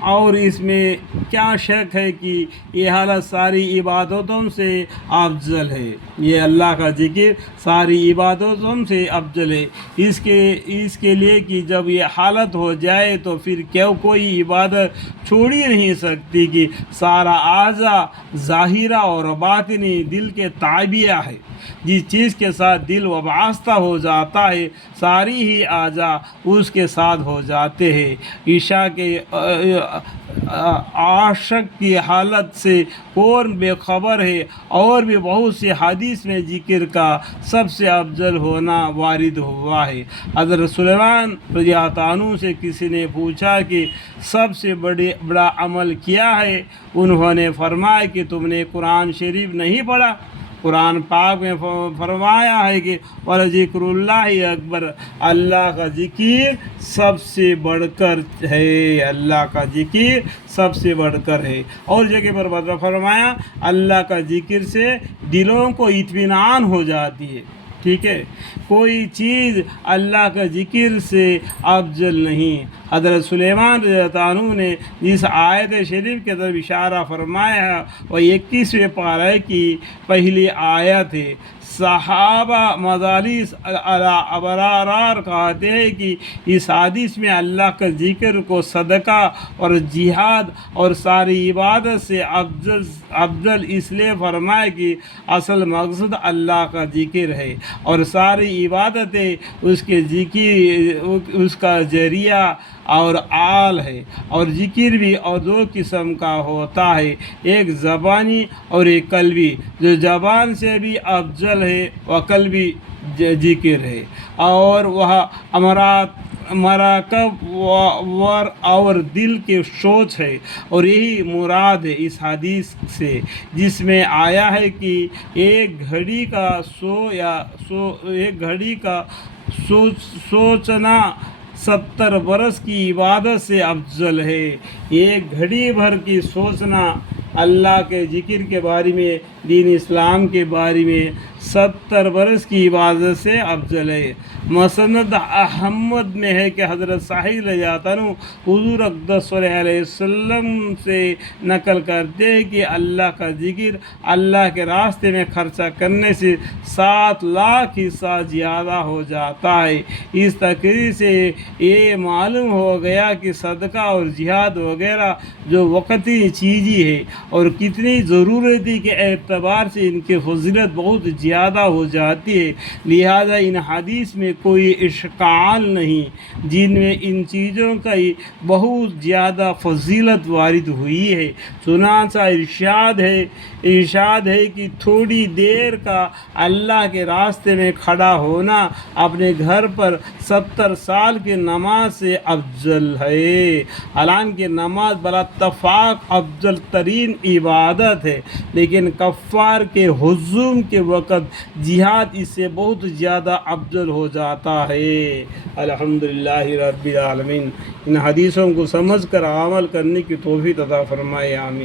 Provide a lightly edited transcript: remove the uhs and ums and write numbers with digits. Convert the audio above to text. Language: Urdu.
اور اس میں کیا شک ہے کہ یہ حالت ساری عبادتوں سے افضل ہے، یہ اللہ کا ذکر ساری عبادتوں سے افضل ہے، اس کے لیے کہ جب یہ حالت ہو جائے تو پھر کوئی عبادت چھوڑ ہی نہیں سکتی کہ سارا اعضاء ظاہرہ اور باطنی دل کے تابع ہے، جس چیز کے ساتھ دل وابستہ ہو جاتا ہے ساری ہی اعضاء اس کے ساتھ ہو جاتے ہیں۔ عشاء کے عاشق کی حالت سے کون بے خبر ہے؟ اور بھی بہت سے حدیث میں ذکر کا سب سے افضل ہونا وارد ہوا ہے۔ حضرت سلیمان رضی اللہ عنہ سے کسی نے پوچھا کہ سب سے بڑا عمل کیا ہے؟ انہوں نے فرمایا کہ تم نے قرآن شریف نہیں پڑھا؟ قرآن پاک میں فرمایا ہے کہ وَلَذِكْرُ اللَّهِ اکبر، اللہ کا ذکر سب سے بڑھ کر ہے، اللہ کا ذکر سب سے بڑھ کر ہے۔ اور جگہ پر فرمایا اللہ کا ذکر سے دلوں کو اطمینان ہو جاتی ہے، ٹھیک ہے، کوئی چیز اللہ کا ذکر سے افضل نہیں۔ حضرت سلیمان رضی اللہ عنہ نے جس آیت شریف کے طرف اشارہ فرمایا ہے وہ 21ویں پارے کی پہلی آیت ہے۔ صحابہ مجالس ابرار کہتے ہیں کہ اس حدیث میں اللہ کا ذکر کو صدقہ اور جہاد اور ساری عبادت سے افضل اس لیے فرمائے کہ اصل مقصد اللہ کا ذکر ہے اور ساری عبادتیں اس کے ذکر اس کا ذریعہ اور آل ہے، اور ذکر بھی اور دو قسم کا ہوتا ہے، ایک زبانی اور ایک قلبی، جو زبان سے بھی افضل ہے وہ قلبی ذکر ہے، اور وہ مراقب اور دل کے سوچ ہے، اور یہی مراد ہے اس حدیث سے جس میں آیا ہے کہ ایک گھڑی کا سوچنا 70 برس کی عبادت سے افضل ہے۔ ایک گھڑی بھر کی سوچنا اللہ کے ذکر کے بارے میں، دین اسلام کے بارے میں 70 برس کی عبادت سے افضل ہے۔ مسند احمد میں ہے کہ حضرت ساحل رضی اللہ عنہ حضور اقدس صلی اللہ علیہ وسلم سے نقل کرتے ہیں کہ اللہ کا ذکر اللہ کے راستے میں خرچہ کرنے سے 7 لاکھ حصہ زیادہ ہو جاتا ہے۔ اس تقریر سے یہ معلوم ہو گیا کہ صدقہ اور جہاد وغیرہ جو وقتی چیزیں ہے اور کتنی ضرورتی کے اعتبار سے ان کی فضیلت بہت زیادہ ہو جاتی ہے، لہذا ان حدیث میں کوئی اشکال نہیں جن میں ان چیزوں کا بہت زیادہ فضیلت وارد ہوئی ہے۔ چنانچہ ارشاد ہے کہ تھوڑی دیر کا اللہ کے راستے میں کھڑا ہونا اپنے گھر پر 70 سال کی نماز سے افضل ہے۔ حالانکہ نماز بلا اتفاق افضل ترین عبادت ہے، لیکن کفار کے ہجوم کے وقت جہاد اس سے بہت زیادہ افضل ہو جاتا ہے۔ الحمدللہ رب العالمین۔ ان حدیثوں کو سمجھ کر عمل کرنے کی توفیق عطا فرمائے، آمین۔